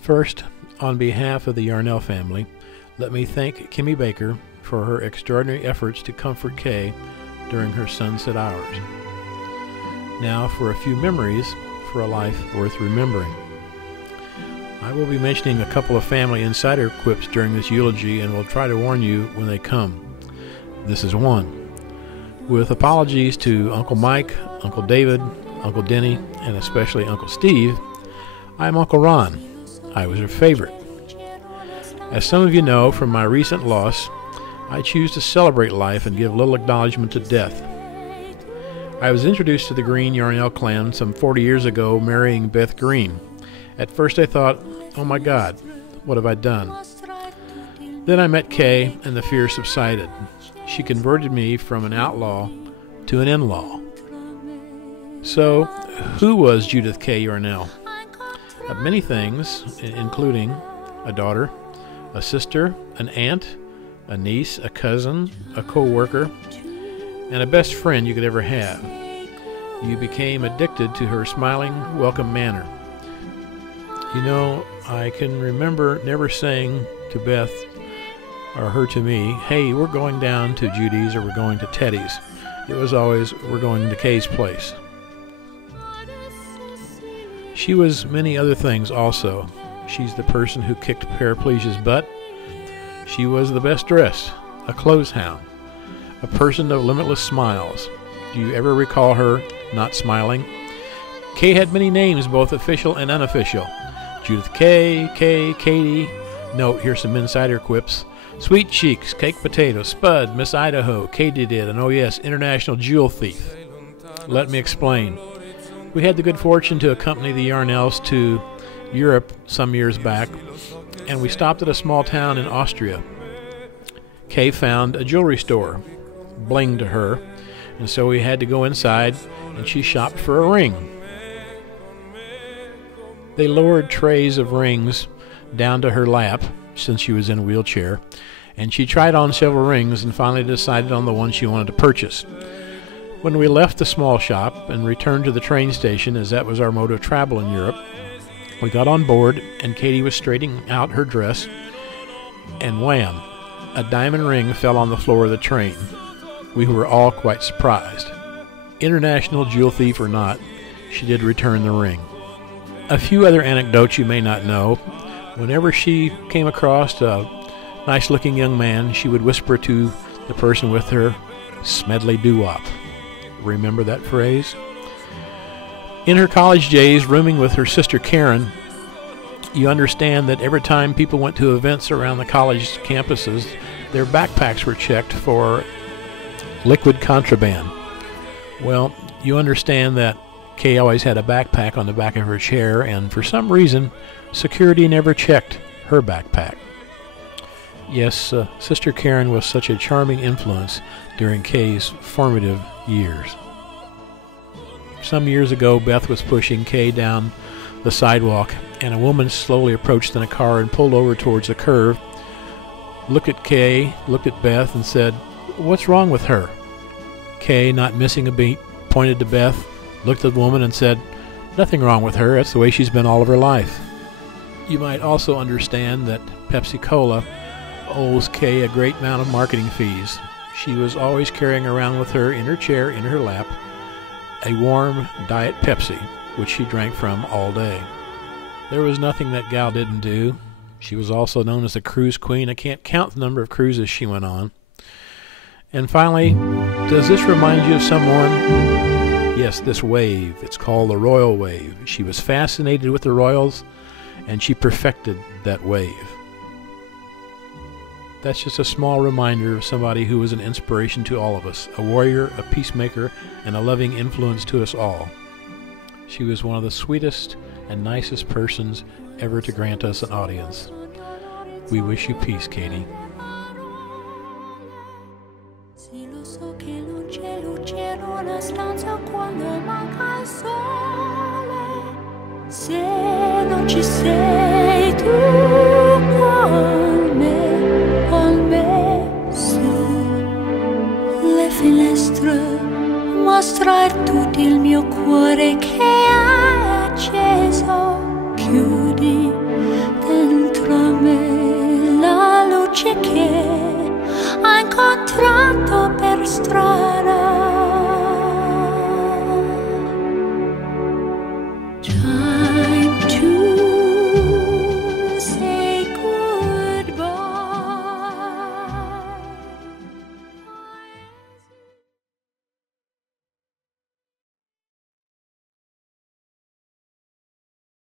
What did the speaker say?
First, on behalf of the Yarnell family, let me thank Kimmy Baker for her extraordinary efforts to comfort Kay during her sunset hours. Now for a few memories for a life worth remembering. I will be mentioning a couple of family insider quips during this eulogy and will try to warn you when they come. This is one. With apologies to Uncle Mike, Uncle David, Uncle Denny, and especially Uncle Steve, I'm Uncle Ron. I was her favorite. As some of you know from my recent loss, I choose to celebrate life and give little acknowledgement to death. I was introduced to the Green Yarnell clan some 40 years ago, marrying Beth Green. At first I thought, oh my God, what have I done? Then I met Kay and the fear subsided. She converted me from an outlaw to an in-law. So, who was Judith K. Yarnell? Many things, including a daughter, a sister, an aunt, a niece, a cousin, a co-worker, and a best friend you could ever have. You became addicted to her smiling, welcome manner. You know, I can remember never saying to Beth or her to me, hey, we're going down to Judy's or we're going to Teddy's. It was always, we're going to Kay's place. She was many other things also. She's the person who kicked Paraplesia's butt. She was the best dressed, a clothes hound, a person of limitless smiles. Do you ever recall her not smiling? Kay had many names, both official and unofficial. Judith K, Katie. Note, here's some insider quips. Sweet Cheeks, Cake Potato, Spud, Miss Idaho, Katie did, and oh yes, International Jewel Thief. Let me explain. We had the good fortune to accompany the Yarnells to Europe some years back, and we stopped at a small town in Austria. Kay found a jewelry store, bling to her, and so we had to go inside, and she shopped for a ring. They lowered trays of rings down to her lap, since she was in a wheelchair, and she tried on several rings and finally decided on the one she wanted to purchase. When we left the small shop and returned to the train station, as that was our mode of travel in Europe, we got on board and Katie was straightening out her dress, and wham! A diamond ring fell on the floor of the train. We were all quite surprised. International jewel thief or not, she did return the ring. A few other anecdotes you may not know. Whenever she came across a nice-looking young man, she would whisper to the person with her, "Smedley doo-wop." Remember that phrase? In her college days, rooming with her sister Karen, you understand that every time people went to events around the college campuses, their backpacks were checked for liquid contraband. Well, you understand that Kay always had a backpack on the back of her chair, and for some reason, security never checked her backpack. Yes, Sister Karen was such a charming influence during Kay's formative years. Some years ago, Beth was pushing Kay down the sidewalk, and a woman slowly approached in a car and pulled over towards the curve, looked at Kay, looked at Beth, and said, "What's wrong with her?" Kay, not missing a beat, pointed to Beth, looked at the woman and said, "Nothing wrong with her, that's the way she's been all of her life." You might also understand that Pepsi-Cola owes Kay a great amount of marketing fees. She was always carrying around with her in her chair, in her lap, a warm Diet Pepsi, which she drank from all day. There was nothing that gal didn't do. She was also known as the cruise queen. I can't count the number of cruises she went on. And finally, does this remind you of someone? Yes, this wave. It's called the Royal Wave. She was fascinated with the Royals, and she perfected that wave. That's just a small reminder of somebody who was an inspiration to all of us, a warrior, a peacemaker, and a loving influence to us all. She was one of the sweetest and nicest persons ever to grant us an audience. We wish you peace, Katie. Se non ci sei tu con me su le finestre, mostrar tutto il mio cuore che hai acceso. Chiudi strade